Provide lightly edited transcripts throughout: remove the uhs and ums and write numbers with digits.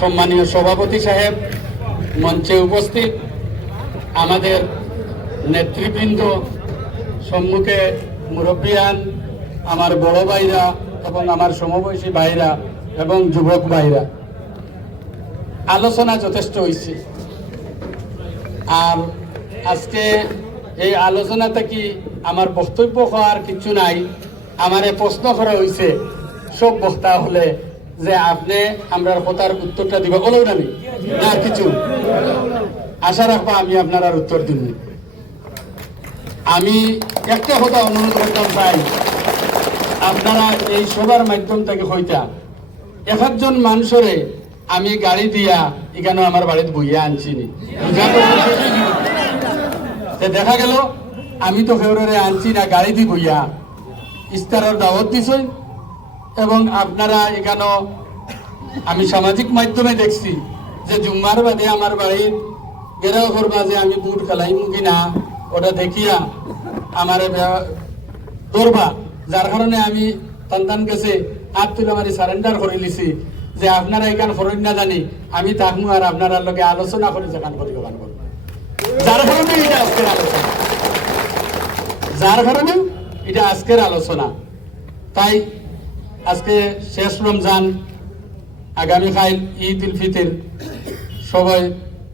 সম্মানীয় সভাপতি সাহেব, মঞ্চে উপস্থিত আমাদের নেতৃবৃন্দ, সম্মুখে মুরব্বিয়ান, আমার বড় ভাইরা এবং আমার সমবয়সী ভাইরা এবং যুবক ভাইরা, আলোচনা যথেষ্ট হয়েছে। আর আজকে এই আলোচনাতে কি আমার বক্তব্য হওয়ার কিছু নাই। আমারে প্রশ্ন করা হয়েছে সব বক্তা হলে যে আপনি আমরা কথার উত্তরটা দিব, বলেও না না কিছু আশা রাখবো আমি আপনার আর উত্তর দিব। আমি একটা কথা অনুরোধ করতাম চাই, আপনারা এই সবার মাধ্যম থেকে হইতা এক একজন মানুষরে আমি গাড়ি দিয়া এখানে আমার বাড়িতে বইয়া আনছিনি। দেখা গেল আমি তো ফেব্রুয়ারি আনছি না, গাড়ি দি বইয়া ইস্তারের দাওয়াত দিছ। এবং আপনারা এখানে আমি সামাজিক মাধ্যমে দেখছি যে জুম্মার বাদে আমার বাড়ির গেরাও করবা যে আমি বুট খেলাইমু কিনা, ওটা দেখিয়া আমার দৌড়বা, যার কারণে আমি সন্তান গেছে হাত তুলে মারি সারেন্ডার করে লিছি যে আপনারা এখান করেন না জানি, আমি থাকবো আর আপনারা লগে আলোচনা করি যেখান করি ওখান করবো। যার কারণে এটা আজকের আলোচনা, যার কারণে এটা আজকের আলোচনা। তাই আজকে শেষ রমজান, আগামীকাল ঈদ উল ফিতর, সবাই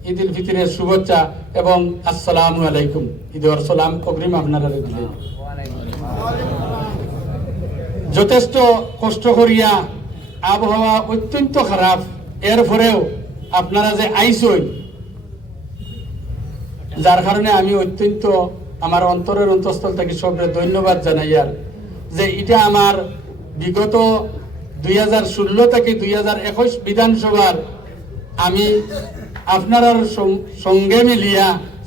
ঈদ উল ফিতরের শুভেচ্ছা এবং আসসালামু আলাইকুম, ঈদের সালাম অগ্রিম আপনারা দিলেন। যথেষ্ট কষ্ট করিয়া, আবহাওয়া অত্যন্ত খারাপ, এর পরেও আপনারা যে আইসই, যার কারণে আমি অত্যন্ত আমার অন্তরের অন্তঃস্থল থেকে সবরে ধন্যবাদ জানাই। আর যে এটা আমার বিগত 2016 থেকে 2021 বিধানসভার আমি আপনার সঙ্গে মিলিয়া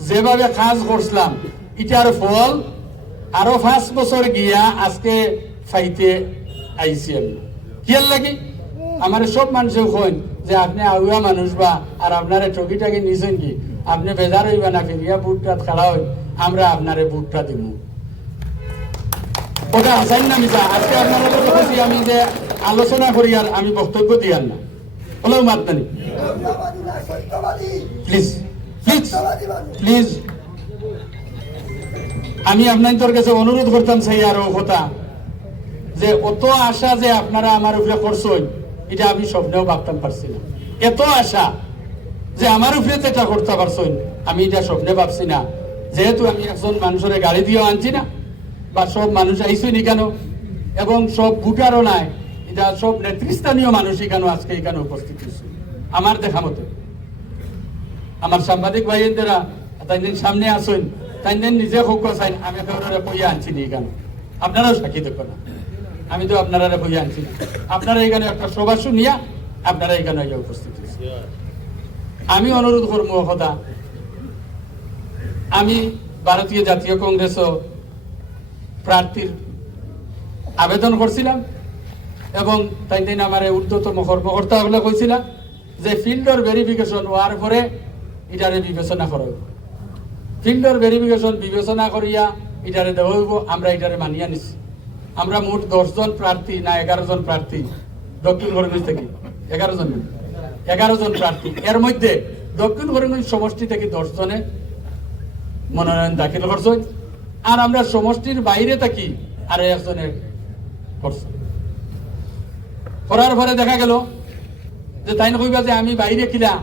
যেভাবে কাজ করছিলাম, এটার ফল আরো 5 বছর গিয়া আজকে ফাইতে আইছি। আমি কিয়ার লাগি আমার সব মানুষে কইন যে আপনি আউয়া মানুষ বা আর আপনারা টকিটাকে নিছেন কি, আপনি বেজার হইবা না, ফিরিয়া বুটটা খেলা হই, আমরা আপনারে বুটটা দিব। ওটা আসাইন না মিশা। আজকে আপনারা বলছি আমি যে আলোচনা করি আর আমি বক্তব্য দিয়ার না, হলেও মাত্রানি প্লিজ প্লিজ প্লিজ। আমি আপনার কাছে অনুরোধ করতাম সেই আরো কথা যে অত আশা যে আপনারা আমার উপরে করছেন, এটা আমি স্বপ্নেও ভাবতাম পারছি না। এত আশা যে আমার উপরে যেটা করতে পারছেন, আমি এটা স্বপ্নে ভাবছি না। যেহেতু আমি একজন মানুষের গাড়ি দিয়েও আনছি না, বা সব মানুষ আইসুনি কেন, এবং সব ভোটারও নাই, এটা সব নেতৃস্থানীয় মানুষ এখানে আজকে এখানে উপস্থিত হয়েছে আমার দেখা মতো। আমার সাংবাদিক ভাইয়েরা তাই দিন সামনে আসেন, তাই দিন নিজে হোক চাইন আমি একেবারে কইয়া আনছি নি এখানে, আপনারাও সাক্ষী দেখো না, আমি তো আপনারা কইয়া আনছি না। আপনারা এখানে একটা সভা শুনিয়া আপনারা এখানে উপস্থিত হয়েছে। আমি অনুরোধ করবো কথা, আমি ভারতীয় জাতীয় কংগ্রেস প্রার্থীর আবেদন করছিলাম এবং তাই দিন আমার ঊর্ধ্বতম কর্মকর্তা হলে কইছিলাম যে ফিল্ডর ভেরিফিকেশন হওয়ার পরে এটারে বিবেচনা করা হইব। ফিল্ডর ভেরিফিকেশন বিবেচনা করিয়া এটারে দেওয়া হইব, আমরা এটারে মানিয়া নিছি। আমরা মোট 10 জন প্রার্থী না 11 জন প্রার্থী দক্ষিণ করিমগঞ্জ থেকে, 11 জন প্রার্থী, এর মধ্যে দক্ষিণ করিমগঞ্জ সমষ্টি থেকে 10 জনে মনোনয়ন দাখিল করছে, আর আমরা সমষ্টির বাইরে থাকি আর একজনের করছে। করার পরে দেখা গেল যে তাই কইবা যে আমি বাইরে কিলা,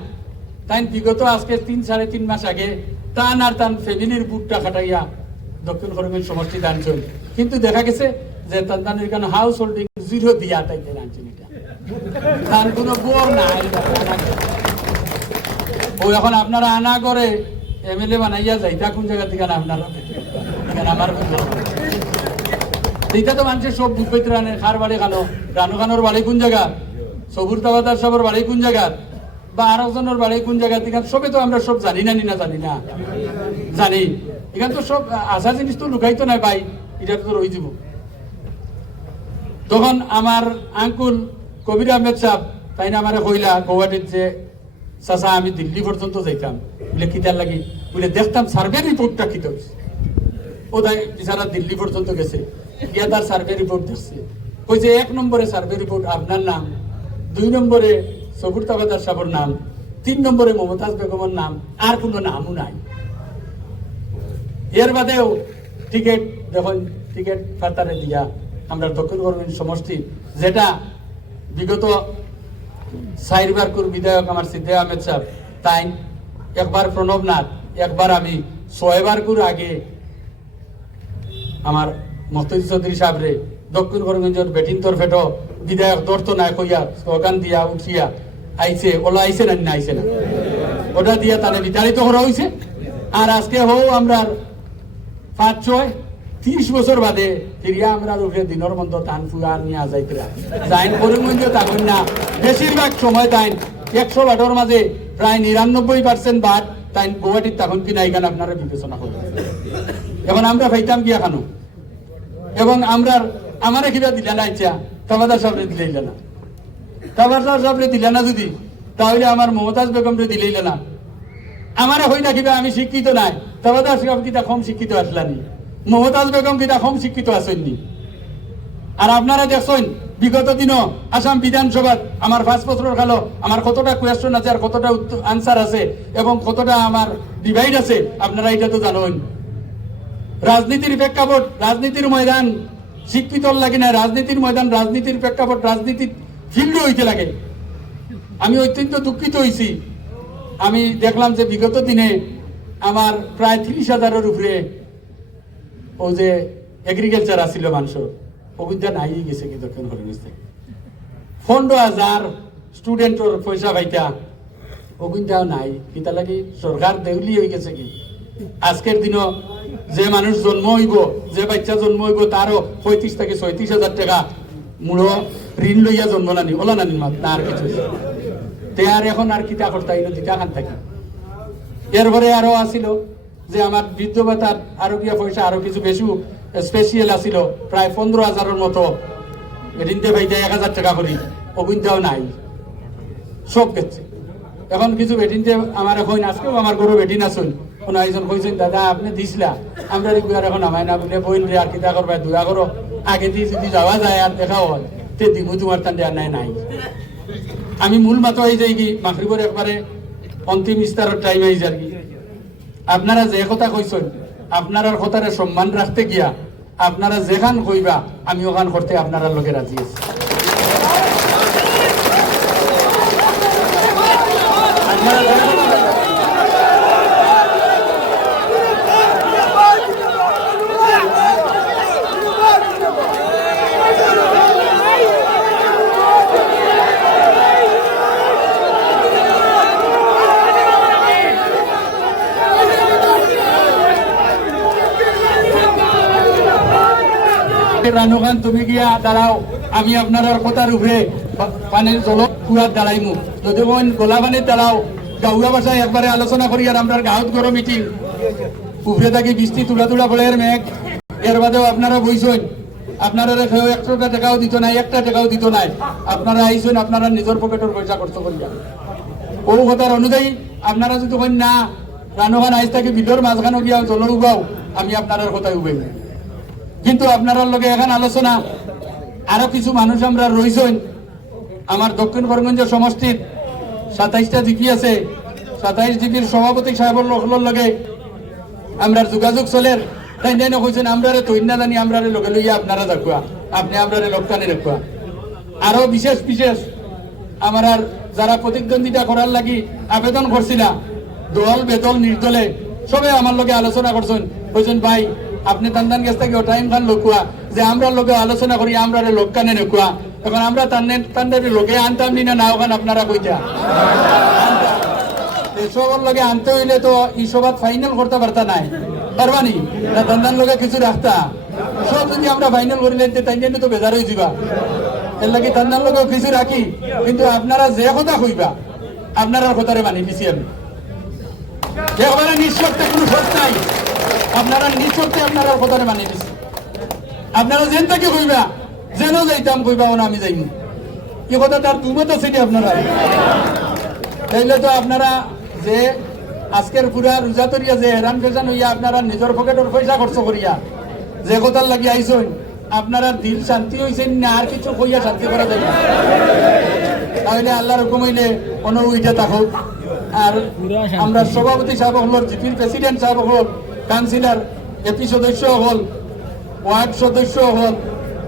তাই বিগত আজকে 3-3.5 মাস আগে টান আর টান ফ্যামিলির বুটটা খাটাইয়া দক্ষিণ করিমগঞ্জ সমষ্টি আনছেন, কিন্তু দেখা গেছে যে তার এখানে হাউস হোল্ডিং 0 দিয়া তাই আনছেন। এটা তার কোনো বোর নাই, ও এখন আপনারা আনা করে এমএলএ বানাইয়া যাইতা কোন জায়গা থেকে আপনারা আমার এইটা তো মানুষের সব বুক পেতে রানে, খার বাড়ি খানো, রানু খানোর বাড়ি কোন জায়গা, সবুর দাবাদার সবার বাড়ি কোন জায়গা, বা আরো জনের বাড়ি কোন জায়গা থেকে, সবে তো আমরা সব জানি না, জানি না জানি। এখানে তো সব আসা জিনিস তো লুকাইতো নাই ভাই, এটা তো রয়ে যাব। তখন আমার আঙ্কুল কবির আহমেদ সাহেব তাই না আমার কইলা গৌহাটির যে চাচা আমি দিল্লি পর্যন্ত যাইতাম, বলে কিতার লাগি, বলে দেখতাম সার্ভে রিপোর্টটা কি হচ্ছে। ও তাই বিচারা দিল্লি পর্যন্ত গেছে, গিয়া তার সার্ভে রিপোর্ট দেখছে, কইছে 1 নম্বরে সার্ভে রিপোর্ট আপনার নাম, 2 নম্বরে সবুর তাবাদার সাহেবের নাম, 3 নম্বরে মমতাজ বেগমের নাম, আর কোনো নামও নাই। এর বাদেও টিকিট দেখুন, টিকিট ফাতারে দিয়া আমরা দক্ষিণ কর্মী সমষ্টি, যেটা বিগত 4বার বিধায়ক আমার সিদ্দিক আহমেদ সাহেব, তাই একবার প্রণব নাথ, একবার আমি 6বার আগে আমার মস্তুদি চৌধুরী সাহেবরে দক্ষিণ করিমগঞ্জের বেটিন তরফেটো বিধায়ক দর্ত নাই কইয়া স্লোগান দিয়া উঠিয়া আইছে, ওলা আইছে না আইছে না, ওটা দিয়া তাহলে বিতাড়িত করা হয়েছে। আর আজকে আমরা 5-6-30 বছর বাদে ফিরিয়া আমরা উঠে দিনের বন্ধ টান ফুয়া নিয়ে যাইতে যাইন করিমগঞ্জ তখন না, বেশিরভাগ সময় তাইন 100 বাটের মাঝে প্রায় 99% বাদ তাই গুয়াহাটির তখন কি নাই গান আপনারা বিবেচনা করবেন। এখন আমরা পাইতাম গিয়া খানো, এবং আমরা আমারে কিবা দিলে না, ইচ্ছা তাবাদার সাহেবরে দিলে না, তাবাদার সাহেবরে দিলে না যদি, তাহলে আমার মমতাজ বেগমরে দিলে না, আমারে হই না কিবা আমি শিক্ষিত নাই, তাবাদার সাহেব কিতা কম শিক্ষিত আসলানি, মমতাজ বেগম কিতা কম শিক্ষিত আসেননি। আর আপনারা দেখছেন বিগত দিনও আসাম বিধানসভার আমার 5 বছরের কালো আমার কতটা কোয়েশ্চন আছে আর কতটা আনসার আছে এবং কতটা আমার ডিভাইড আছে, আপনারা এটা তো জানেন। রাজনীতির প্রেক্ষাপট, রাজনীতির ময়দান শিক্ষিত লাগে না, রাজনীতির ময়দান, রাজনীতির প্রেক্ষাপট, রাজনীতির ফিল্ড হইতে লাগে। আমি অত্যন্ত দুঃখিত হয়েছি, আমি দেখলাম যে বিগত দিনে আমার প্রায় 30,000-এর উপরে ও যে এগ্রিকালচার আসছিল মানুষ, অভিজ্ঞতা নাই গেছে কি দক্ষিণ করিমগঞ্জ থেকে 15,000 স্টুডেন্টর পয়সা পাইতা অভিজ্ঞতাও নাই, কিতা লাগি সরকার দেউলি হয়ে গেছে কি। আজকের দিনও যে মানুষ জন্ম হইব, যে বাচ্চা জন্ম হইব, তারও 35 থেকে 36,000 টাকা মূল ঋণ লইয়া জন্ম নানি, ওলা নানি মাত না আর কিছু। তে আর এখন আর কিতা করতে দিতা খান থাকি। এরপরে আরো আসিল যে আমার বৃদ্ধ ভাতার আরো গিয়া পয়সা আরো কিছু বেশি স্পেশিয়াল আসিল, প্রায় 15,000-এর মতো ঋণতে ভাইতে 1,000 টাকা করি, অভিজ্ঞতাও নাই, সব গেছে। এখন কিছু বেটিনতে আমার এখন আজকেও আমার গরু বেটিন আসুন, কোনো একজন কইছেন দাদা আপনি দিছিলা, আমরা রেগুলার এখন আমায় না বলে বইন রে আর কিতা করবা, দোয়া করো আগে দিয়ে যদি যাওয়া যায় আর দেখাও হয় তে দিব তোমার টান দেওয়ার নাই নাই। আমি মূল মাত্র হয়ে যাই কি মাগরিবের একবারে অন্তিম ইস্তারের টাইম হয়ে যার কি, আপনারা যে কথা কইছেন আপনার কথারে সম্মান রাখতে গিয়া আপনারা যেখান কইবা আমি ওখান করতে আপনারা লোকে রাজি আছি। রানু খান তুমি গিয়া দাঁড়াও, আমি আপনার কথার উপরে পানির জল কুয়ার দাঁড়াইমু, যদি গোলা পানির দাঁড়াও গাউয়া ভাষায় একবারে আলোচনা করি। আর আমরা গাঁত গরো মিটিং উপরে থাকি বৃষ্টি তুলা তুলা পড়ে মেঘ, এর বাদেও আপনারা বইছেন, আপনারা কেউ 100 টাকাও দিত নাই, 1 টাকাও দিত নাই, আপনারা আইছেন আপনারা নিজের পকেটের পয়সা খরচ করিয়া। ও কথার অনুযায়ী আপনারা যদি কইন না রানু খান আইস থাকি বিলের মাঝখানে গিয়া জল উবাও, আমি আপনার কথাই উবাই। কিন্তু আপনার লগে এখন আলোচনা আরো কিছু মানুষ আমরা রইছেন, আমার দক্ষিণ করিমগঞ্জ সমষ্টির 27টা জিপি আছে, 27 জিপির সভাপতি সাহেবের লোকগুলোর লগে আমরা যোগাযোগ চলের, তাই জানি কইছেন আমরা তৈরি না জানি আমরা লগে লইয়া আপনারা দেখুয়া, আপনি আপনারা লোকটানি রাখুয়া। আরো বিশেষ বিশেষ আমার আর যারা প্রতিদ্বন্দ্বিতা করার লাগি আবেদন করছিলা, দল বেদল নির্দলে সবে আমার লগে আলোচনা করছেন, কইছেন ভাই আপনি তান্দান গেছ থেকে টাইম খান লোকুয়া যে আমরা লোকে আলোচনা করি আমরা লোক কানে নেকুয়া। এখন আমরা তান্ডের লোকে আনতাম নি না ওখান আপনারা কইতা এসবের লগে আনতে হইলে তো এই সভাত ফাইনাল করতে পারতা নাই, পারবানি না তান্দান লোকে কিছু রাখতা, সব যদি আমরা ফাইনাল করিলে তাই জন্য তো বেজার হয়ে যাবা। এর লাগে তান্দান লোকে কিছু রাখি, কিন্তু আপনারা যে কথা কইবা আপনারা কথারে মানি দিছি আমি, একবারে নিঃশর্তে কোনো শর্ত নাই, আপনারা নিঃশর্তে আপনারা কথারে মানি দিছি। আপনারা যেন থেকে কইবা যেন যাইতাম কইবা না আমি যাইনি, এই কথা তার দুমত আছে নি আপনারা। তাইলে তো আপনারা যে আজকের পুরা রোজা তরিয়া যে হেরান ফেসান হইয়া আপনারা নিজের পকেটের পয়সা খরচ করিয়া যে কথার লাগি আইসেন, আপনারা দিল শান্তি হয়েছেন না আর কিছু কইয়া শান্তি করা যায়? তাহলে আল্লাহর হুকুম হইলে কোনো উইটা থাকুক। আর আমরা সভাপতি সাহেব হল, জিপির প্রেসিডেন্ট সাহেব হল, কাউন্সিলর, এপি সদস্য হল, ওয়ার্ড সদস্য হল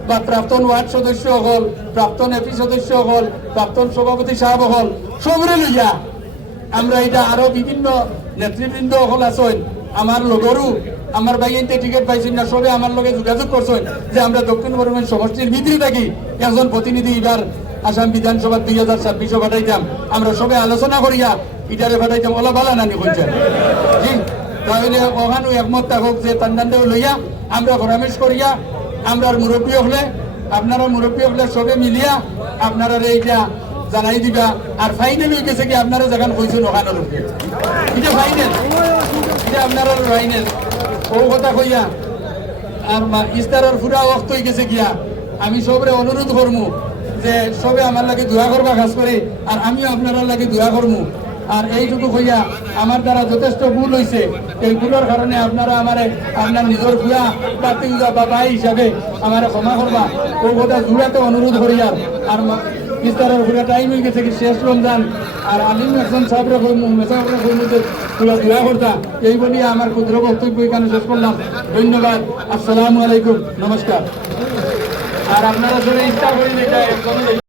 বা প্রাক্তন ওয়ার্ড সদস্য হল, প্রাক্তন এপি সদস্য হল, প্রাক্তন সভাপতি সাহেব হল, সবরে লইয়া আমরা এটা আরো বিভিন্ন নেতৃবৃন্দ হল আছেন আমার লগরু, আমার ভাইতে টিকিট পাইছেন না, সবে আমার লগে যোগাযোগ করছেন যে আমরা দক্ষিণ বর্মন সমষ্টির ভিতরে থাকি একজন প্রতিনিধি এবার আসাম বিধানসভা 2026 পাঠাইতাম। আমরা সবে আলোচনা করিয়া ইটারে পাঠাইতাম, ওলা বালা নানি বলছেন জি। তাহলে ওখানে একমত থাকুক যে তান্ডান্ডেও লইয়া আমরা পরামর্শ করিয়া আমরা মুরব্বী হলে, আপনারা মুরব্বী হলে সবে মিলিয়া আপনারা এইটা জানাই দিবা। আর ফাইনাল হয়ে গেছে কি আপনারা যেখানে কইছেন ওখানে লোকে এটা ফাইনাল, এটা আপনারা ফাইনাল ও কথা কইয়া। আর ইস্তারের পুরা ওয়াক্ত হয়ে গেছে গিয়া আমি সবরে অনুরোধ করমু যে সবে আমার লাগে দোয়া করবা কাজ করে, আর আমিও আপনারা লাগে দোয়া করমু। আর এইটুকু হইয়া আমার দ্বারা যথেষ্ট ভুল হয়েছে, এই ভুলের কারণে আপনারা আমার আপনার নিজের ভুয়া প্রার্থী বা ভাই হিসাবে আমার ক্ষমা করবা ও কথা জুড়াতে অনুরোধ করি। আর ইস্তারের পুরা টাইম হয়ে গেছে কি শেষ রমজান, আর আলিম একজন সাহেবরা কইমু মেসাবরা কইমু যে পুরা দোয়া করতা, এই বলি আমার ক্ষুদ্র বক্তব্য এখানে শেষ করলাম। ধন্যবাদ, আসসালামু আলাইকুম, নমস্কার। আর আপনারা সবাই ইচ্ছা করি